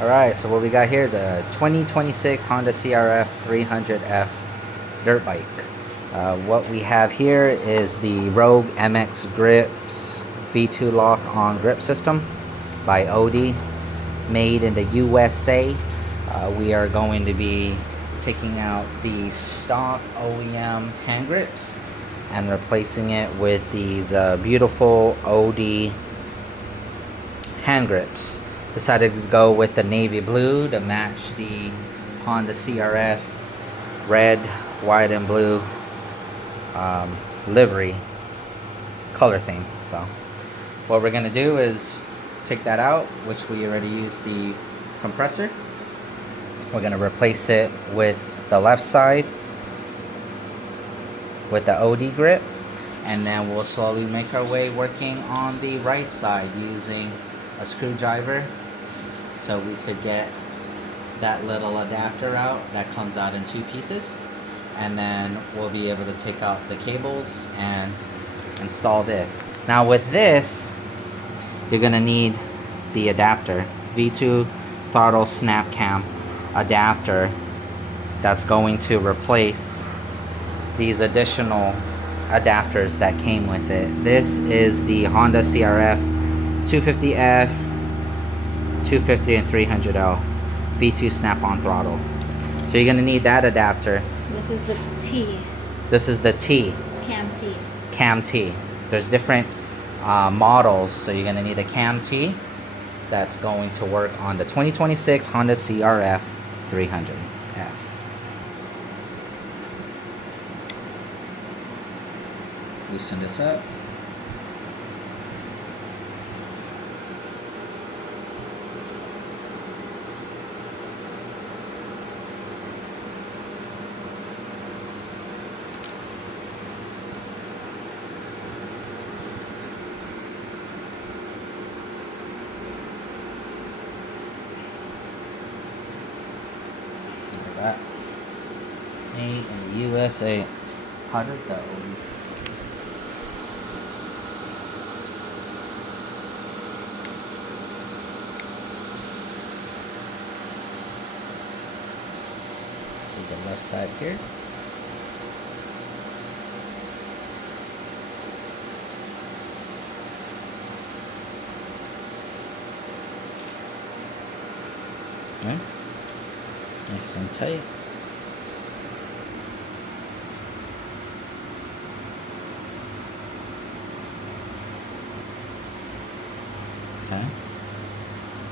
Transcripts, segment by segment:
Alright, so what we got here is a 2026 Honda CRF300F dirt bike. What we have here is the Rogue MX Grips V2 lock-on grip system by OD, made in the USA. We are going to be taking out the stock OEM hand grips and replacing it with these beautiful OD hand grips. Decided to go with the navy blue to match the Honda CRF red, white, and blue livery color theme. So what we're gonna do is take that out, which we already used the compressor. We're gonna replace it with the left side with the OD grip, and then we'll slowly make our way working on the right side using a screwdriver so we could get that little adapter out that comes out in two pieces, and then we'll be able to take out the cables and install this. Now with this, you're gonna need the adapter, V2 throttle snap cam adapter, that's going to replace these additional adapters that came with it. This is the Honda CRF 250F, 250 and 300L V2 snap-on throttle. So you're gonna need that adapter. This is the T. This is the T. Cam T. Cam T. There's different models, so you're gonna need a Cam T that's going to work on the 2026 Honda CRF 300F. Loosen this up. That made in the USA. How does that work? This is the left side here. Okay. Nice and tight. Okay.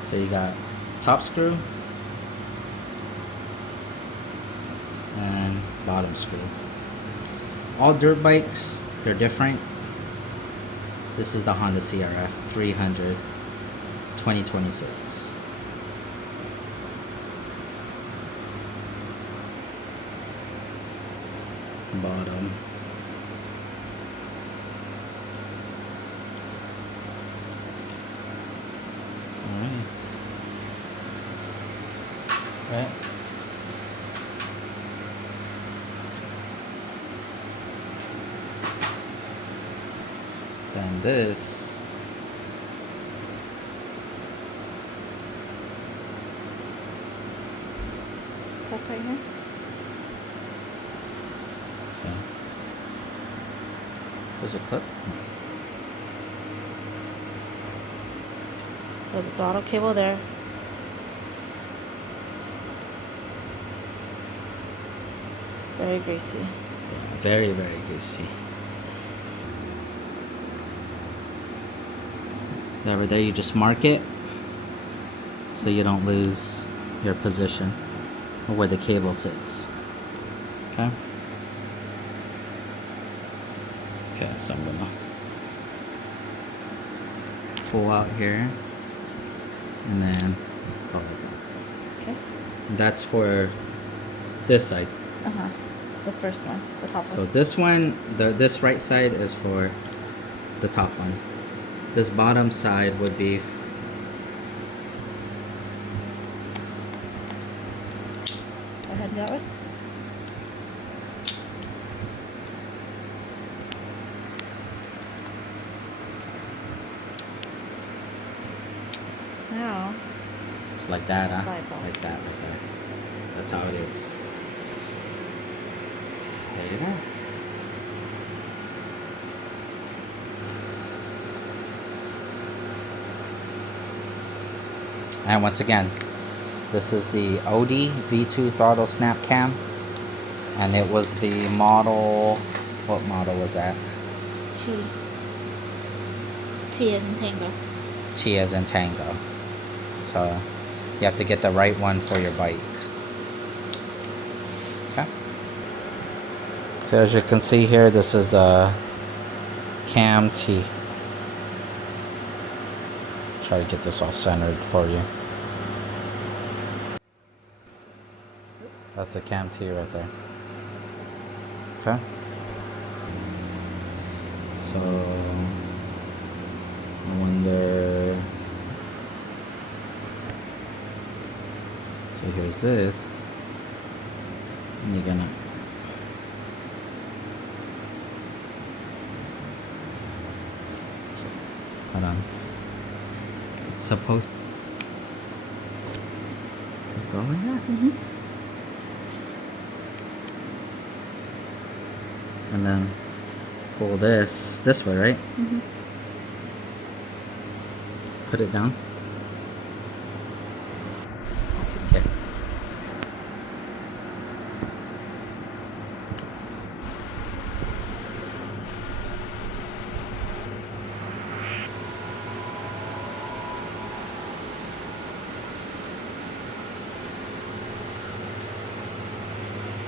So you got top screw and bottom screw. All dirt bikes, they're different. This is the Honda CRF 300 2026. Bottom. Alright. Right. Then this. Clip right here. There's a clip. So there's a throttle cable there. Very greasy. Yeah, very, very greasy. Over there, you just mark it so you don't lose your position or where the cable sits. Okay. Okay, so I'm gonna pull out here and then go like that. Okay. That's for this side. The first one, the top So one. this one, this right side is for the top one. This bottom side would be. Go ahead and that way. Now, It's like that, huh? Slides off. Like that, like that. That's how it is. There you go. And once again, this is the Audi V2 throttle snap cam, and it was the model. What model was that? T. T as in tango. T as in Tango. So you have to get the right one for your bike. Okay. So as you can see here, this is the Cam T. Try to get this all centered for you. That's the Cam T right there. Okay. So I wonder. So here's this. And you're gonna. Hold on. It's supposed. Does it go like that? Mm-hmm. And then pull this way, right? Mm-hmm. Put it down.